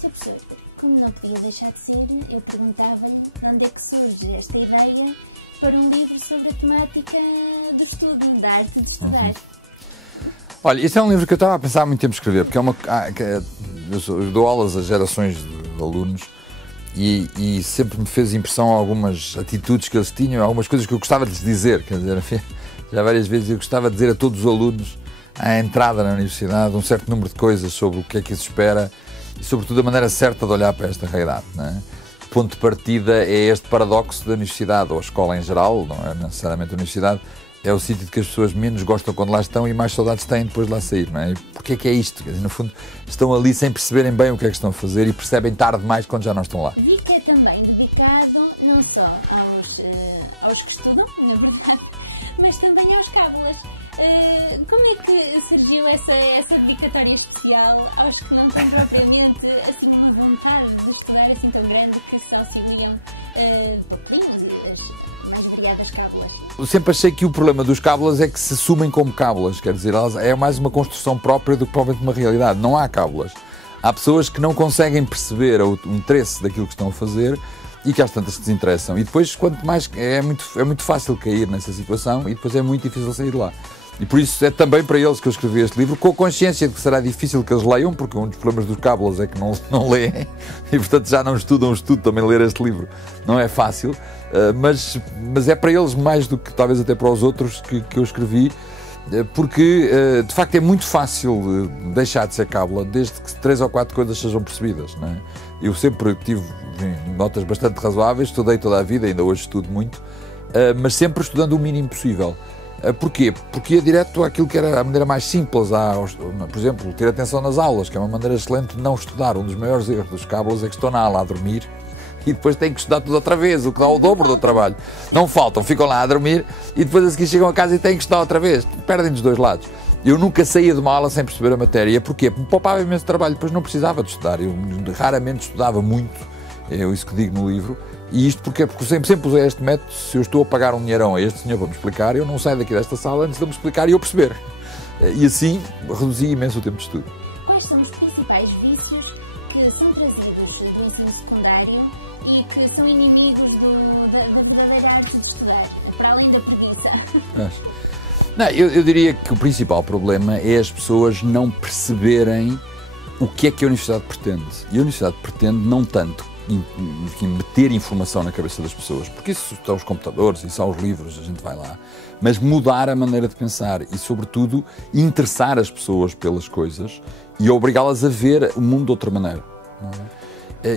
Sr. Professor, como não podia deixar de ser, eu perguntava-lhe de onde é que surge esta ideia para um livro sobre a temática do estudo, da arte de estudar. Olha, isso é um livro que eu estava a pensar há muito tempo escrever, porque eu dou aulas a gerações de alunos e sempre me fez impressão algumas atitudes que eles tinham, algumas coisas que eu gostava de lhes dizer, quer dizer, já várias vezes eu gostava de dizer a todos os alunos à entrada na universidade um certo número de coisas sobre o que é que se espera e sobretudo a maneira certa de olhar para esta realidade, não é? O ponto de partida é este paradoxo da universidade, ou a escola em geral, não é necessariamente a universidade, é o sítio de que as pessoas menos gostam quando lá estão e mais saudades têm depois de lá sair, não é? Porque é isto? Quer dizer, no fundo, estão ali sem perceberem bem o que é que estão a fazer e percebem tarde demais quando já não estão lá. Vi que é também dedicado não só aos que estudam, na verdade, mas também aos cábulas. Como é que surgiu essa dedicatória especial aos que não têm propriamente assim uma vontade de estudar assim tão grande, que se auxiliam de papelinhos e das mais variadas cábulas? Eu sempre achei que o problema dos cábulas é que se assumem como cábulas, quer dizer, é mais uma construção própria do que provavelmente uma realidade. Não há cábulas. Há pessoas que não conseguem perceber o interesse daquilo que estão a fazer e que às tantas se desinteressam. E depois, quanto mais, é muito fácil cair nessa situação e depois é muito difícil sair de lá. E por isso é também para eles que eu escrevi este livro, com a consciência de que será difícil que eles leiam, porque um dos problemas dos cábulas é que não leem, e portanto já não estudam também ler este livro. Não é fácil, mas é para eles mais do que talvez até para os outros que eu escrevi, porque de facto é muito fácil deixar de ser cábula, desde que 3 ou 4 coisas sejam percebidas, não é? Eu sempre tive notas bastante razoáveis, estudei toda a vida, ainda hoje estudo muito, mas sempre estudando o mínimo possível. Porquê? Porque ia direto àquilo que era a maneira mais simples, por exemplo, ter atenção nas aulas, que é uma maneira excelente de não estudar. Um dos maiores erros dos cábulas é que estão na aula a dormir e depois têm que estudar tudo outra vez, o que dá o dobro do trabalho. Não faltam, ficam lá a dormir e depois a seguir chegam a casa e têm que estudar outra vez. Perdem dos dois lados. Eu nunca saía de uma aula sem perceber a matéria. Porquê? Porque me poupava imenso trabalho, depois não precisava de estudar. Eu raramente estudava muito, é isso que digo no livro. E isto porque sempre usei este método. Se eu estou a pagar um dinheirão a este senhor para me explicar, eu não saio daqui desta sala antes de me explicar e eu perceber. E assim reduzi imenso o tempo de estudo. Quais são os principais vícios que são trazidos do ensino secundário e que são inimigos da verdadeira arte de estudar, para além da preguiça? Não, eu diria que o principal problema é as pessoas não perceberem o que é que a universidade pretende. E a universidade pretende não tanto meter informação na cabeça das pessoas, porque isso são os computadores, isso são os livros, a gente vai lá, mas mudar a maneira de pensar e, sobretudo, interessar as pessoas pelas coisas e obrigá-las a ver o mundo de outra maneira.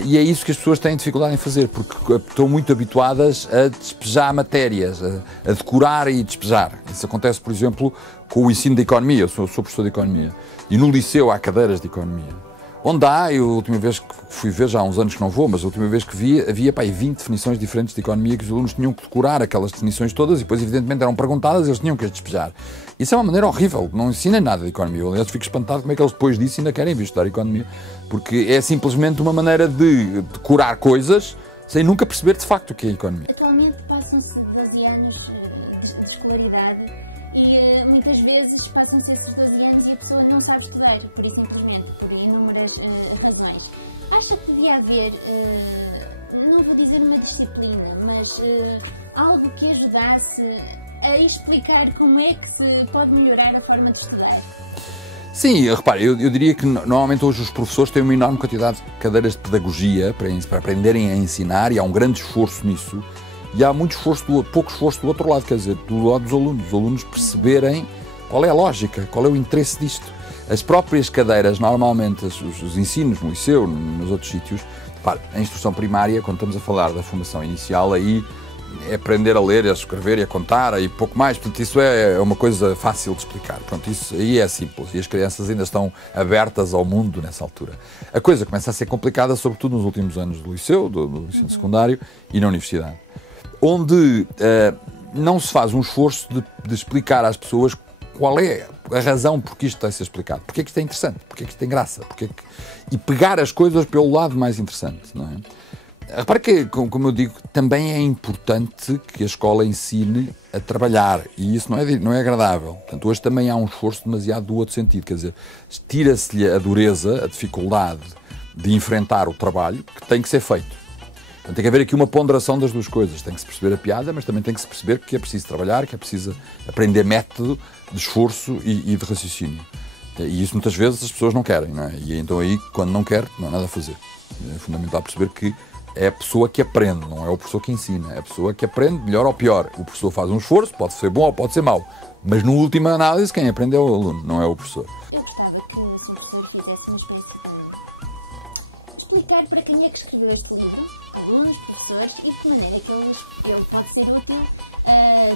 E é isso que as pessoas têm dificuldade em fazer, porque estão muito habituadas a despejar matérias, a decorar e despejar. Isso acontece, por exemplo, com o ensino de economia. Eu sou professor de economia e no liceu há cadeiras de economia. Onde eu a última vez que fui ver, já há uns anos que não vou, mas a última vez que vi, havia 20 definições diferentes de economia que os alunos tinham que decorar aquelas definições todas e depois, evidentemente, eram perguntadas e eles tinham que as despejar. Isso é uma maneira horrível, não ensinem nada de economia. Eu, aliás, fico espantado como é que eles depois disso ainda querem vir estudar economia, porque é simplesmente uma maneira de decorar coisas sem nunca perceber de facto o que é economia. Atualmente passam-se 12 anos de escolaridade e muitas vezes passam-se esses 12 anos e a pessoa não sabe estudar, por simplesmente, por inúmeras razões. Acha que devia haver, não vou dizer uma disciplina, mas algo que ajudasse a explicar como é que se pode melhorar a forma de estudar? Sim, repare, eu diria que normalmente hoje os professores têm uma enorme quantidade de cadeiras de pedagogia para aprenderem a ensinar e há um grande esforço nisso. E há muito esforço, pouco esforço do outro lado, quer dizer, do lado dos alunos. Os alunos perceberem qual é a lógica, qual é o interesse disto. As próprias cadeiras, normalmente, os ensinos no liceu, nos outros sítios, repare, a instrução primária, quando estamos a falar da formação inicial, aí é aprender a ler, a escrever e a contar e pouco mais. Portanto, isso é uma coisa fácil de explicar. Pronto, isso aí é simples e as crianças ainda estão abertas ao mundo nessa altura. A coisa começa a ser complicada, sobretudo nos últimos anos do liceu, do ensino secundário e na universidade, onde não se faz um esforço de explicar às pessoas qual é a razão por que isto está a ser explicado, porque é que isto é interessante, porque é que isto tem graça, e pegar as coisas pelo lado mais interessante, não é? Repare que, como eu digo, também é importante que a escola ensine a trabalhar, e isso não é agradável. Portanto, hoje também há um esforço demasiado do outro sentido, quer dizer, tira-se-lhe a dureza, a dificuldade de enfrentar o trabalho que tem que ser feito. Então, tem que haver aqui uma ponderação das duas coisas. Tem que se perceber a piada, mas também tem que se perceber que é preciso trabalhar, que é preciso aprender método de esforço e de raciocínio. E isso muitas vezes as pessoas não querem, não é? E então aí, quando não quer, não há nada a fazer. É fundamental perceber que é a pessoa que aprende, não é o professor que ensina. É a pessoa que aprende, melhor ou pior. O professor faz um esforço, pode ser bom ou pode ser mau. Mas, na última análise, quem aprende é o aluno, não é o professor. Eu gostava que o Sr. Professor fizesse uma espécie de... explicar para quem é que escreveu este livro, alunos, professores, e de que maneira é que ele pode ser útil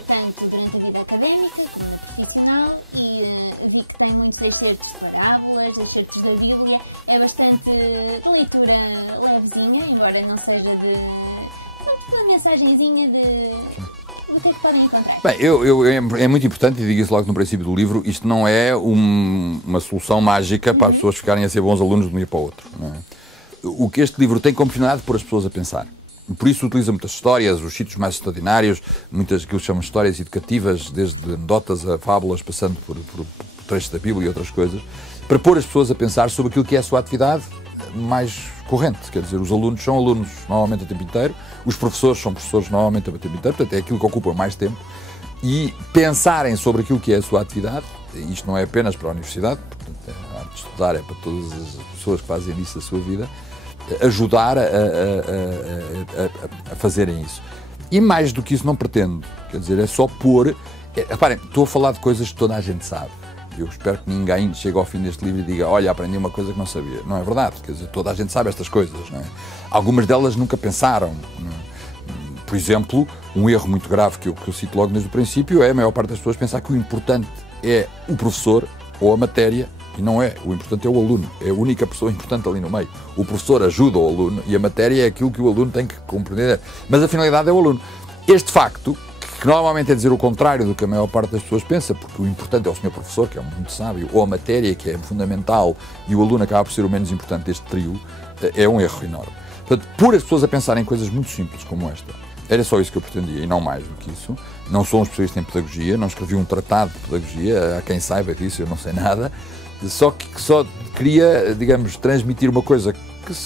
tanto durante a vida académica como na profissional, e vi que tem muitos excertos de parábolas, excertos da Bíblia, é bastante de leitura levezinha, embora não seja de uma mensagenzinha do que é que podem encontrar. Bem, é muito importante, e digo isso logo no princípio do livro, isto não é uma solução mágica para as pessoas ficarem a ser bons alunos de um dia para o outro. Não é? O que este livro tem como finalidade pôr as pessoas a pensar. Por isso utiliza muitas histórias, os sítios mais extraordinários, muitas que eu chamo de histórias educativas, desde anedotas a fábulas, passando por trechos da Bíblia e outras coisas, para pôr as pessoas a pensar sobre aquilo que é a sua atividade mais corrente. Quer dizer, os alunos são alunos normalmente o tempo inteiro, os professores são professores normalmente o tempo inteiro, portanto é aquilo que ocupa mais tempo, e pensarem sobre aquilo que é a sua atividade. Isto não é apenas para a universidade, portanto, a arte de estudar é para todas as pessoas que fazem isso a sua vida, ajudar a fazerem isso. E mais do que isso não pretendo, quer dizer, é só pôr... Reparem, estou a falar de coisas que toda a gente sabe. Eu espero que ninguém chegue ao fim deste livro e diga, olha, aprendi uma coisa que não sabia. Não é verdade, quer dizer, toda a gente sabe estas coisas, não é? Algumas delas nunca pensaram. Não é? Por exemplo, um erro muito grave que eu cito logo desde o princípio é a maior parte das pessoas pensar que o importante é o professor ou a matéria. E não é. O importante é o aluno. É a única pessoa importante ali no meio. O professor ajuda o aluno e a matéria é aquilo que o aluno tem que compreender. Mas a finalidade é o aluno. Este facto, que normalmente é dizer o contrário do que a maior parte das pessoas pensa, porque o importante é o senhor professor, que é muito sábio, ou a matéria, que é fundamental, e o aluno acaba por ser o menos importante deste trio, é um erro enorme. Portanto, pôr as pessoas a pensar em coisas muito simples como esta, era só isso que eu pretendia, e não mais do que isso. Não sou um especialista em pedagogia, não escrevi um tratado de pedagogia, há quem saiba disso, eu não sei nada. Só queria, digamos, transmitir uma coisa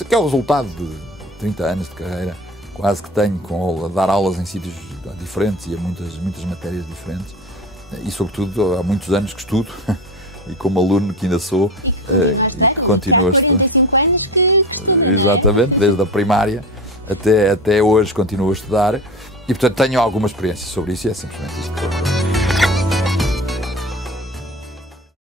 que é o resultado de 30 anos de carreira, quase que tenho, a dar aulas em sítios diferentes e a muitas matérias diferentes, e sobretudo há muitos anos que estudo, e como aluno que ainda sou. E que continua a estar, que há 45 anos que estuda, não é? Exatamente, desde a primária até hoje continuo a estudar, e portanto tenho alguma experiência sobre isso, e é simplesmente isto.